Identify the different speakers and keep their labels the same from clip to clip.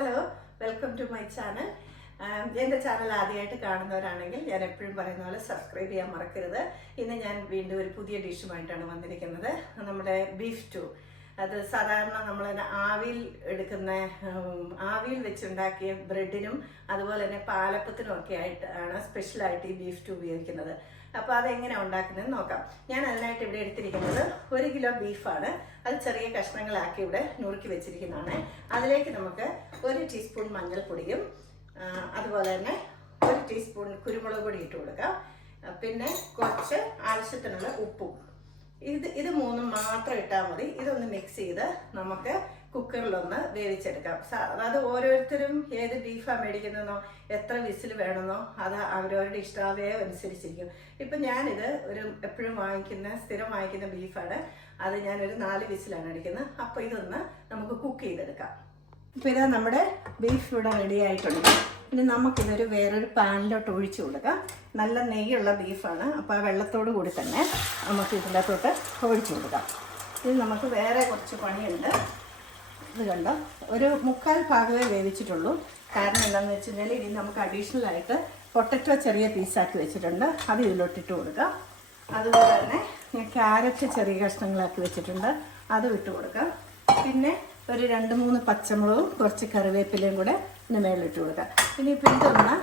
Speaker 1: Hello welcome to my channel എന്റെ channel ആദ്യമായിട്ട് കാണുന്നവരാണെങ്കിൽ ഞാൻ എപ്പോഴും പറയുന്ന പോലെ സബ്സ്ക്രൈബ് ചെയ്യാൻ മറക്കരുത്. ഇന്ന് ഞാൻ വീണ്ടും ഒരു പുതിയ ഡിഷുമായിട്ടാണ് വന്നിരിക്കുന്നത്. നമ്മുടെ ബീഫ് ടു അത് സാധാരണ നമ്മൾ ആവിയിൽ എടുക്കുന്ന ആവിയിൽ വെച്ചുണ്ടാക്കിയ ബ്രെഡിനും അതുപോലെ തന്നെ പാലപ്പത്തിനും ഒക്കെ ആയിട്ടാണ് സ്പെഷ്യലായിട്ട് ഈ ബീഫ് ടു ഉപയോഗിക്കുന്നത്. അപ്പോൾ അതെങ്ങനെയാണ് ഉണ്ടാക്കുന്നതെന്ന് നോക്കാം. ഞാൻ അതിനായിട്ട് ഇവിടെ എടുത്തിരിക്കുന്നത് ഒരു കിലോ ബീഫാണ്. അത് ചെറിയ കഷ്ണങ്ങളാക്കി ഇവിടെ നുറുക്കി വെച്ചിരിക്കുന്നതാണ്. അതിലേക്ക് നമുക്ക് ഒരു ടീസ്പൂൺ മഞ്ഞൾപ്പൊടിയും അതുപോലെ തന്നെ ഒരു ടീസ്പൂൺ കുരുമുളക് പൊടി ഇട്ട് കൊടുക്കാം. പിന്നെ കുറച്ച് ആവശ്യത്തിനുള്ള ഉപ്പും. ഇത് ഇത് മൂന്നും മാത്രം ഇട്ടാൽ മതി. ഇതൊന്ന് മിക്സ് ചെയ്ത് നമുക്ക് കുക്കറിലൊന്ന് വേവിച്ചെടുക്കാം. അത് ഓരോരുത്തരും ഏത് ബീഫാണ് മേടിക്കുന്നതെന്നോ എത്ര വിസിൽ വേണമെന്നോ അത് അവരവരുടെ ഇഷ്ടാവയം അനുസരിച്ചിരിക്കും. ഇപ്പം ഞാനിത് ഒരു എപ്പോഴും വാങ്ങിക്കുന്ന സ്ഥിരം വാങ്ങിക്കുന്ന ബീഫാണ്. അത് ഞാനൊരു നാല് വിസിലാണ് അടിക്കുന്നത്. അപ്പോൾ ഇതൊന്ന് നമുക്ക് കുക്ക് ചെയ്തെടുക്കാം. ഇപ്പോൾ ഇതാ നമ്മുടെ ബീഫ് ഇവിടെ റെഡി ആയിട്ടുണ്ട്. ഇനി നമുക്കിതൊരു വേറൊരു പാനിലോട്ട് ഒഴിച്ചു കൊടുക്കാം. നല്ല നെയ്യുള്ള ബീഫാണ്. അപ്പോൾ ആ വെള്ളത്തോട് കൂടി തന്നെ നമുക്ക് ഇതിന്റെ അകത്തോട്ട് ഒഴിച്ചു കൊടുക്കാം. ഇത് നമുക്ക് വേറെ കുറച്ച് പണിയുണ്ട്. ഇത് കണ്ടോ? ഒരു മുക്കാൽ ഭാഗമേ വേവിച്ചിട്ടുള്ളൂ. കാരണം എന്താണെന്ന് വെച്ച് കഴിഞ്ഞാൽ ഇനി നമുക്ക് അഡീഷണൽ ആയിട്ട് പൊട്ടറ്റോ ചെറിയ പീസാക്കി വെച്ചിട്ടുണ്ട്. അത് ഇതിലോട്ടിട്ട് കൊടുക്കാം. അതുപോലെ തന്നെ ഞാൻ ക്യാരറ്റ് ചെറിയ കഷ്ണങ്ങളാക്കി വെച്ചിട്ടുണ്ട്. അത് ഇട്ട് കൊടുക്കാം. പിന്നെ ഒരു രണ്ട് മൂന്ന് പച്ചമുളകും കുറച്ച് കറിവേപ്പിലയും കൂടെ ഇതിന് മേളിലിട്ട് കൊടുക്കാം. ഇനിയിപ്പോൾ ഇതൊന്ന്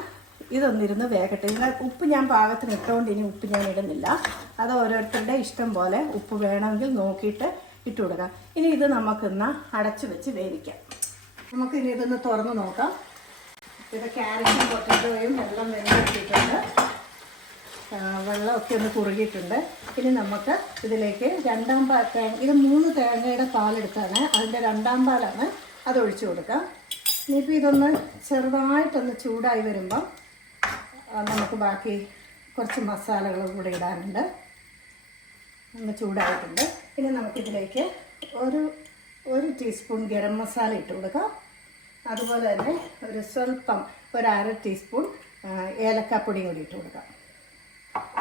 Speaker 1: ഇതൊന്നിരുന്ന് വേകട്ടെ. ഇതിന് ഉപ്പ് ഞാൻ പാകത്തിന് ഇട്ടുകൊണ്ട് ഇനി ഉപ്പ് ഞാൻ ഇടുന്നില്ല. അത് ഓരോരുത്തരുടെ ഇഷ്ടം പോലെ ഉപ്പ് വേണമെങ്കിൽ നോക്കിയിട്ട് ഇട്ട് കൊടുക്കാം ഇനി ഇത് നമുക്കിന്ന് അടച്ചു വെച്ച് വേവിക്കാം. നമുക്ക് ഇനി ഇതൊന്ന് തുറന്ന് നോക്കാം. ഇത് ക്യാരറ്റും പൊട്ടറ്റോയും വെള്ളം വെന്തെടുത്തിട്ടുണ്ട് ആ, വെള്ളമൊക്കെ ഒന്ന് കുറുകിയിട്ടുണ്ട്. ഇനി നമുക്ക് ഇതിലേക്ക് രണ്ടാം പാൽ തേങ്ങ ഇത് മൂന്ന് തേങ്ങയുടെ പാലെടുത്താണ്. അതിന്റെ രണ്ടാം പാലാണ് അത് ഒഴിച്ചു കൊടുക്കാം ഇനിയിപ്പോൾ ഇതൊന്ന് ചെറുതായിട്ടൊന്ന് ചൂടായി വരുമ്പം നമുക്ക് ബാക്കി കുറച്ച് മസാലകൾ കൂടെ ഇടാനുണ്ട്. ഒന്ന് ചൂടായിട്ടുണ്ട്. ഇനി നമുക്കിതിലേക്ക് ഒരു ഒരു ടീസ്പൂൺ ഗരം മസാല ഇട്ട് കൊടുക്കാം. അതുപോലെ തന്നെ ഒരു സ്വല്പം ഒരു അര ടീസ്പൂൺ ഏലക്കാപ്പൊടി കൂടി ഇട്ട് കൊടുക്കാം.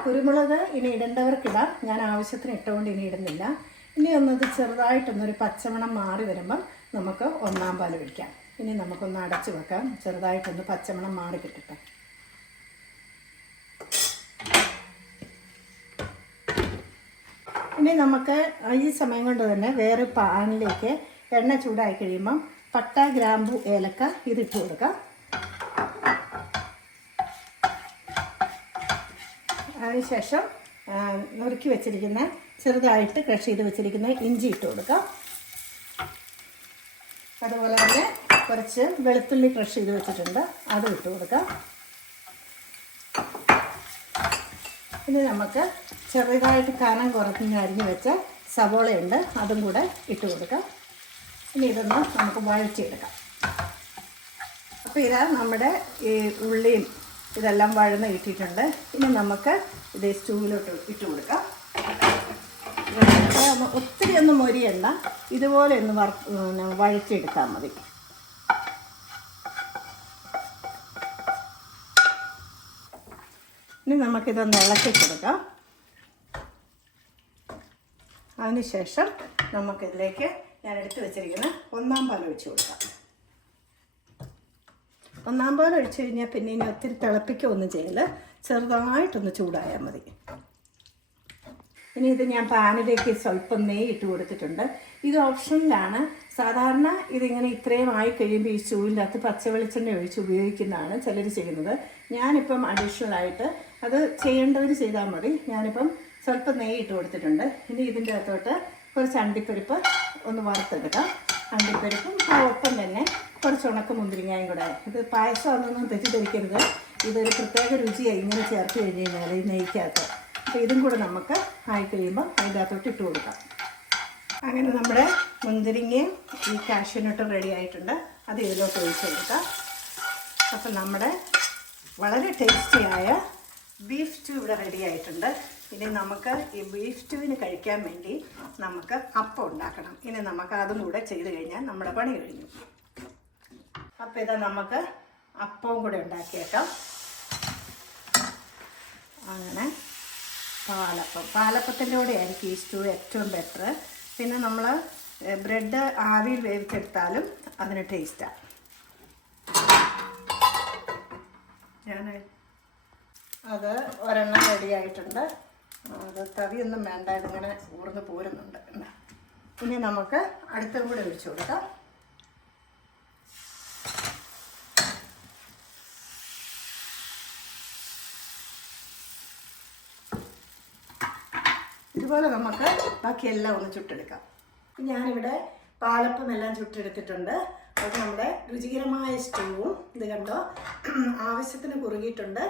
Speaker 1: കുരുമുളക് ഇനി ഇടേണ്ടവർക്കിടാം. ഞാൻ ആവശ്യത്തിന് ഇട്ടുകൊണ്ട് ഇനി ഇടുന്നില്ല. ഇനി ഒന്നത് ചെറുതായിട്ടൊന്നൊരു പച്ചമണം മാറി വരുമ്പം നമുക്ക് ഒന്നാം പാൽ ഒഴിക്കാം ഇനി നമുക്കൊന്ന് അടച്ചു വെക്കാം. ചെറുതായിട്ടൊന്ന് പച്ചമണം മാറി കിട്ടട്ടെ. ഇനി നമുക്ക് ഈ സമയം കൊണ്ട് തന്നെ വേറെ പാനിലേക്ക് എണ്ണ ചൂടായി കഴിയുമ്പം പട്ട ഗ്രാമ്പു ഏലക്ക ഇതിട്ട് കൊടുക്കാം. അതിനുശേഷം നുറുക്കി വെച്ചിരിക്കുന്ന ചെറുതായിട്ട് ക്രഷ് ചെയ്ത് വെച്ചിരിക്കുന്ന ഇഞ്ചി ഇട്ട് കൊടുക്കാം. അതുപോലെ തന്നെ കുറച്ച് വെളുത്തുള്ളി ക്രഷ് ചെയ്ത് വെച്ചിട്ടുണ്ട് അത് ഇട്ട് കൊടുക്കാം. ഇനി നമുക്ക് ചെറുതായിട്ട് കനം കുറഞ്ഞ് അരിഞ്ഞ് വെച്ച സവോളയുണ്ട്. അതും കൂടെ ഇട്ട് കൊടുക്കാം. ഇനി ഇതൊന്ന് നമുക്ക് വഴച്ചെടുക്കാം അപ്പോൾ ഇതാ നമ്മുടെ ഈ ഉള്ളിയും ഇതെല്ലാം വഴന്ന് ഇട്ടിട്ടുണ്ട് ഇനി നമുക്ക് ഇത് സ്റ്റൂവിലോട്ട് ഇട്ട് കൊടുക്കാം. ഒത്തിരി ഒന്ന് മൊരിയണ്ട. ഇതുപോലെ ഒന്ന് വറ വഴച്ചെടുത്താൽ മതി. ഇനി നമുക്കിതൊന്ന് ഇളക്കി കൊടുക്കാം. അതിനുശേഷം നമുക്കിതിലേക്ക് ഞാൻ എടുത്തു വെച്ചിരിക്കുന്ന ഒന്നാം പാൽ ഒഴിച്ച് കൊടുക്കാം. ഒന്നാം പാൽ ഒഴിച്ച് കഴിഞ്ഞാൽ പിന്നെ ഇനി ഒത്തിരി തിളപ്പിക്കുകയൊന്നും ചെയ്യൽ ചെറുതായിട്ടൊന്ന് ചൂടായാൽ മതി. ഇനി ഇത് ഞാൻ പാനിലേക്ക് സ്വല്പം നെയ്യ് ഇട്ട് കൊടുത്തിട്ടുണ്ട്. ഇത് ഓപ്ഷനിലാണ്. സാധാരണ ഇതിങ്ങനെ ഇത്രയും ആയി കഴിയുമ്പോൾ ഈ സ്റ്റൂവിന്റെ അകത്ത് പച്ച വെളിച്ചെണ്ണ ഒഴിച്ച് ഉപയോഗിക്കുന്നതാണ് ചിലർ ചെയ്യുന്നത്. ഞാനിപ്പം അഡീഷണൽ ആയിട്ട് അത് ചെയ്യേണ്ടവർ ചെയ്താൽ മതി. ഞാനിപ്പം സ്വല്പം നെയ്യ് ഇട്ട് കൊടുത്തിട്ടുണ്ട്. ഇനി ഇതിന്റെ അകത്തോട്ട് കുറച്ച് അണ്ടിപ്പരിപ്പ് ഒന്ന് വറുത്തെടുക്കാം. അണ്ടിപ്പരിപ്പും ഒപ്പം തന്നെ കുറച്ച് ഉണക്ക മുന്തിരിങ്ങയും കൂടെ. ഇത് പായസം പായസമാണെന്നൊന്നും തെറ്റിദ്ധരിക്കരുത്. ഇതൊരു പ്രത്യേക രുചിയായി ഇങ്ങനെ ചേർത്ത് കഴിഞ്ഞ് കഴിഞ്ഞാൽ ഈ നെയ്ക്കകത്ത്. അപ്പോൾ ഇതും കൂടെ നമുക്ക് ആയി കഴിയുമ്പോൾ അതിന്റെ അകത്തോട്ട് ഇട്ട് കൊടുക്കാം. അങ്ങനെ നമ്മുടെ മുന്തിരിങ്ങയും ഈ കാഷ്യൂനട്ടും റെഡി ആയിട്ടുണ്ട്. അത് ഇതിലോട്ട് ഒഴിച്ചെടുക്കാം അപ്പം നമ്മുടെ വളരെ ടേസ്റ്റിയായ ബീഫ് സ്റ്റൂ ഇവിടെ റെഡി ആയിട്ടുണ്ട്. ഇനി നമുക്ക് ഈ ബീഫ് സ്റ്റൂവിന് കഴിക്കാൻ വേണ്ടി നമുക്ക് അപ്പം ഉണ്ടാക്കണം. ഇനി നമുക്ക് അതും കൂടെ ചെയ്ത് കഴിഞ്ഞാൽ നമ്മുടെ പണി കഴിഞ്ഞു. അപ്പം ഇതാ നമുക്ക് അപ്പവും കൂടെ ഉണ്ടാക്കിയേക്കാം. അങ്ങനെ പാലപ്പം. പാലപ്പത്തിന്റെ കൂടെ ആയിരിക്കും ഈ സ്റ്റൂ ഏറ്റവും ബെറ്റർ പിന്നെ നമ്മൾ ബ്രെഡ് ആവിയിൽ വേവിച്ചെടുത്താലും അതിന് ടേസ്റ്റാണ് ഞാൻ അത് ഒരെണ്ണം റെഡിയായിട്ടുണ്ട് അത് തവിയൊന്നും വേണ്ട ഇതിങ്ങനെ ഊർന്ന് പോരുന്നുണ്ട്. ഇനി നമുക്ക് അടുത്തും കൂടെ ഒഴിച്ചു കൊടുക്കാം. ഇതുപോലെ നമുക്ക് ബാക്കിയെല്ലാം ഒന്ന് ചുട്ടെടുക്കാം. ഞാനിവിടെ പാലപ്പം എല്ലാം ചുട്ടെടുത്തിട്ടുണ്ട്. അത് നമ്മുടെ രുചികരമായ സ്റ്റൂവും ഇത് കണ്ടോ? ആവശ്യത്തിന് കുറുകിയിട്ടുണ്ട്.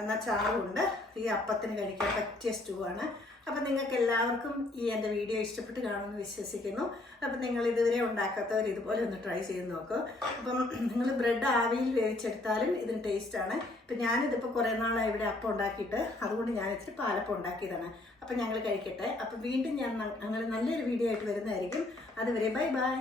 Speaker 1: എന്നാൽ ചാറുണ്ട്. ഈ അപ്പത്തിന് കഴിക്കാൻ പറ്റിയ സ്റ്റൂ ആണ് അപ്പം നിങ്ങൾക്ക് എല്ലാവർക്കും ഈ എന്റെ വീഡിയോ ഇഷ്ടപ്പെട്ട് കാണുമെന്ന് വിശ്വസിക്കുന്നു. അപ്പം നിങ്ങൾ ഇതുവരെ ഉണ്ടാക്കാത്തവർ ഇതുപോലെ ഒന്ന് ട്രൈ ചെയ്ത് നോക്കൂ. അപ്പം നിങ്ങൾ ബ്രെഡ് ആവിയിൽ വേവിച്ചെടുത്താലും ഇതിന് ടേസ്റ്റാണ്. ഇപ്പം ഞാനിതിപ്പോൾ കുറേ നാളായി ഇവിടെ അപ്പം ഉണ്ടാക്കിയിട്ട് അതുകൊണ്ട് ഞാൻ ഇച്ചിരി പാലപ്പം ഉണ്ടാക്കിയതാണ്. അപ്പം ഞങ്ങൾ കഴിക്കട്ടെ. അപ്പം വീണ്ടും ഞാൻ ഞങ്ങൾ നല്ലൊരു വീഡിയോ ആയിട്ട് വരുന്നതായിരിക്കും. അതുവരെ ബൈ ബൈ.